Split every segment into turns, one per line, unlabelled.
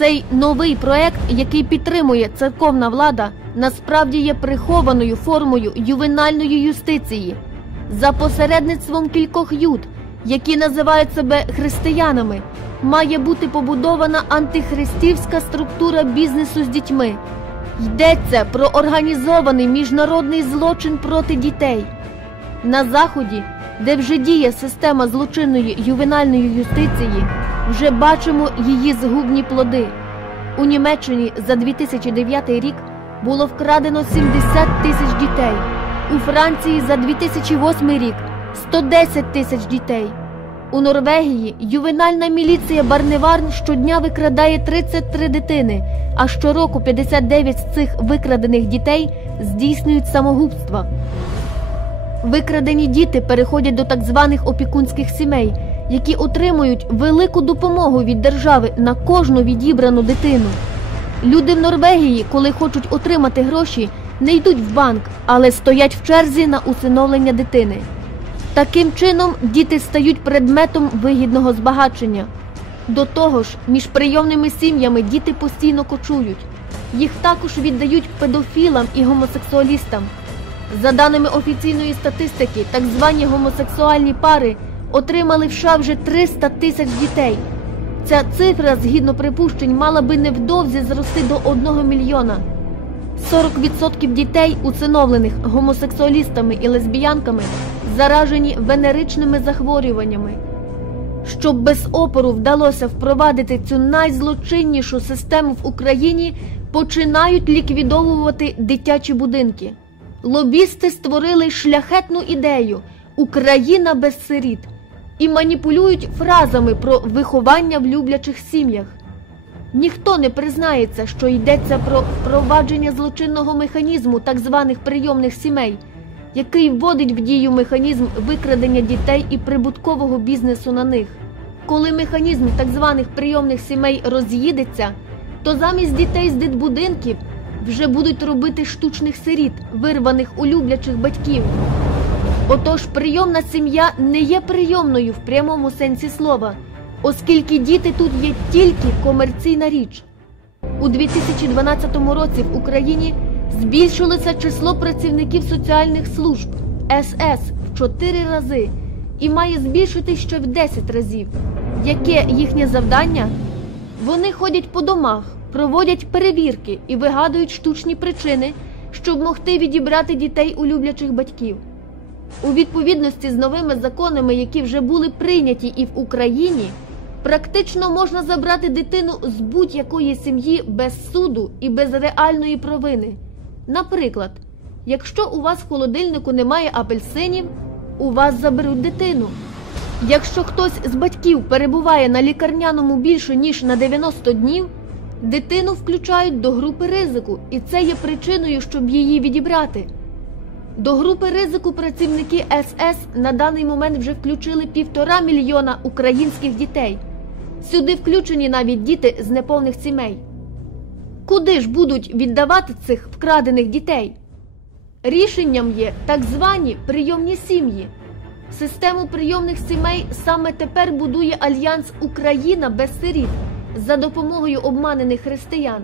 Цей новий проект, який підтримує церковна влада, насправді є прихованою формою ювенальної юстиції за посередництвом кількох юд, які називають себе християнами, має бути побудована антихристівська структура бізнесу з дітьми. Йдеться про організований міжнародний злочин проти дітей. На заході, де вже діє система злочинної ювенальної юстиції, вже бачимо її згубні плоди. У Німеччині за 2009 рік було вкрадено 70 тисяч дітей, у Франції за 2008 рік 110 тисяч дітей. У Норвегії ювенальна міліція Барневарн щодня викрадає 33 дитини, а щороку 59 з цих викрадених дітей здійснюють самогубства. Викрадені діти переходять до так званих опікунських сімей, які отримують велику допомогу від держави на кожну відібрану дитину. Люди в Норвегії, коли хочуть отримати гроші, не йдуть в банк, але стоять в черзі на усиновлення дитини. Таким чином діти стають предметом вигідного збагачення. До того ж, між прийомними сім'ями діти постійно кочують. Їх також віддають педофілам і гомосексуалістам. За даними офіційної статистики, так звані гомосексуальні пари отримали в США вже 300 тисяч дітей. Ця цифра, згідно припущень, мала би невдовзі зрости до 1 мільйона. 40% дітей, усиновлених гомосексуалістами і лесбіянками, заражені венеричними захворюваннями. Щоб без опору вдалося впровадити цю найзлочиннішу систему в Україні, починають ліквідовувати дитячі будинки. Лобісти створили шляхетну ідею Україна без сиріт і маніпулюють фразами про виховання в люблячих сім'ях. Ніхто не признається, що йдеться про впровадження злочинного механізму так званих прийомних сімей, який вводить в дію механізм викрадення дітей і прибуткового бізнесу на них. Коли механізм так званих прийомних сімей роз'їдеться, то замість дітей з дитбудинків вже будуть робити штучних сиріт, вирваних у люблячих батьків. Отож, прийомна сім'я не є прийомною в прямому сенсі слова, оскільки діти тут є тільки комерційна річ. У 2012 році в Україні збільшилося число працівників соціальних служб СС в 4 рази і має збільшити ще в 10 разів. Яке їхнє завдання? Вони ходять по домах, проводять перевірки і вигадують штучні причини, щоб могти відібрати дітей у люблячих батьків. У відповідності з новими законами, які вже були прийняті і в Україні, практично можна забрати дитину з будь-якої сім'ї без суду і без реальної провини. Наприклад, якщо у вас в холодильнику немає апельсинів, у вас заберуть дитину. Якщо хтось з батьків перебуває на лікарняному більше ніж на 90 днів, дитину включають до групи ризику, і це є причиною, щоб її відібрати. До групи ризику працівники СС на даний момент вже включили півтора мільйона українських дітей. Сюди включені навіть діти з неповних сімей. Куди ж будуть віддавати цих вкрадених дітей? Рішенням є так звані прийомні сім'ї. Систему прийомних сімей саме тепер будує альянс Україна без сиріт за допомогою обманених християн.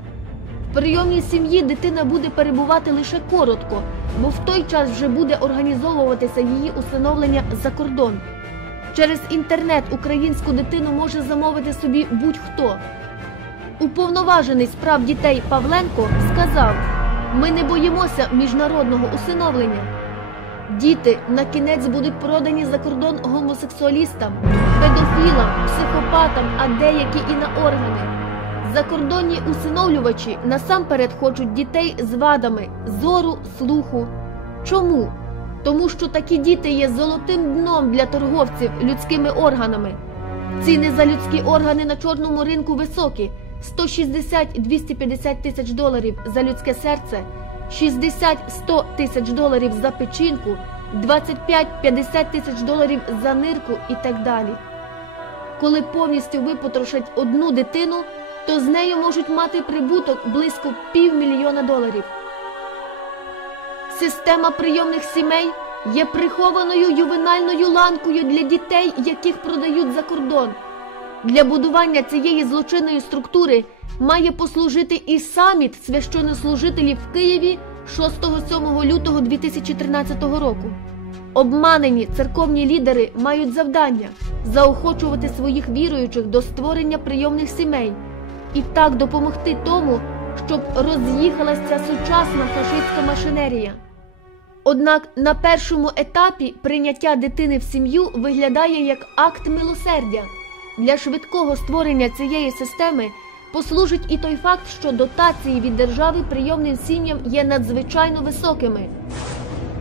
В прийомній сім'ї дитина буде перебувати лише коротко, бо в той час вже буде організовуватися її усиновлення за кордон. Через інтернет українську дитину може замовити собі будь-хто. Уповноважений з прав дітей Павленко сказав: ми не боїмося міжнародного усиновлення. Діти на кінець будуть продані за кордон гомосексуалістам, педофілам, психопатам, а деякі і на органи. Закордонні усиновлювачі насамперед хочуть дітей з вадами зору, слуху. Чому? Тому що такі діти є золотим дном для торговців людськими органами. Ціни за людські органи на чорному ринку високі: 160-250 тисяч доларів за людське серце, 60-100 тисяч доларів за печінку, 25-50 тисяч доларів за нирку і так далі. Коли повністю випотрошать одну дитину, то з нею можуть мати прибуток близько півмільйона доларів. Система прийомних сімей є прихованою ювенальною ланкою для дітей, яких продають за кордон. Для будування цієї злочинної структури має послужити і саміт священнослужителів в Києві 6-7 лютого 2013 року. Обманені церковні лідери мають завдання заохочувати своїх віруючих до створення прийомних сімей і так допомогти тому, щоб роз'їхалася сучасна фашистська машинерія. Однак на першому етапі прийняття дитини в сім'ю виглядає як акт милосердя. Для швидкого створення цієї системи послужить і той факт, що дотації від держави прийомним сім'ям є надзвичайно високими.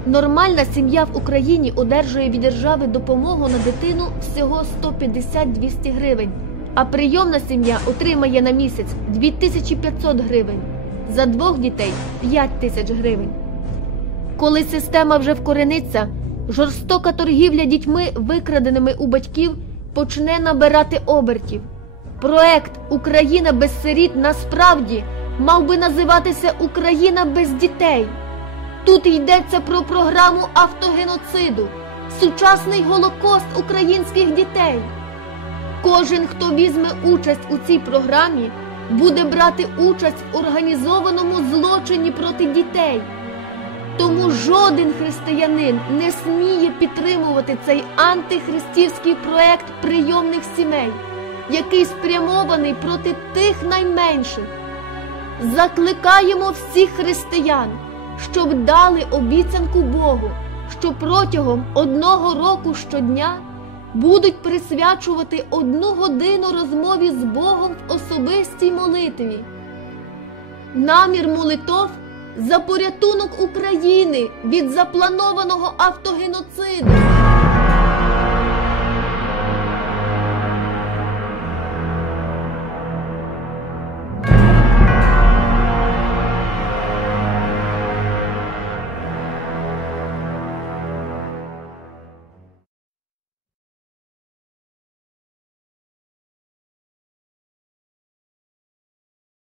Нормальна сім'я в Україні одержує від держави допомогу на дитину всього 150-200 гривень, а прийомна сім'я отримає на місяць 2500 гривень, за двох дітей 5 тисяч гривень. Коли система вже вкорениться, жорстока торгівля дітьми, викраденими у батьків, почне набирати обертів. Проект Україна без сиріт насправді мав би називатися Україна без дітей. Тут йдеться про програму автогеноциду, сучасний голокост українських дітей. Кожен, хто візьме участь у цій програмі, буде брати участь в організованому злочині проти дітей. Тому жоден християнин не сміє підтримувати цей антихристівський проект прийомних сімей, який спрямований проти тих найменших. Закликаємо всіх християн, щоб дали обіцянку Богу, що протягом одного року щодня будуть присвячувати одну годину розмові з Богом в особистій молитві. Намір молитов за порятунок України від запланованого автогеноциду.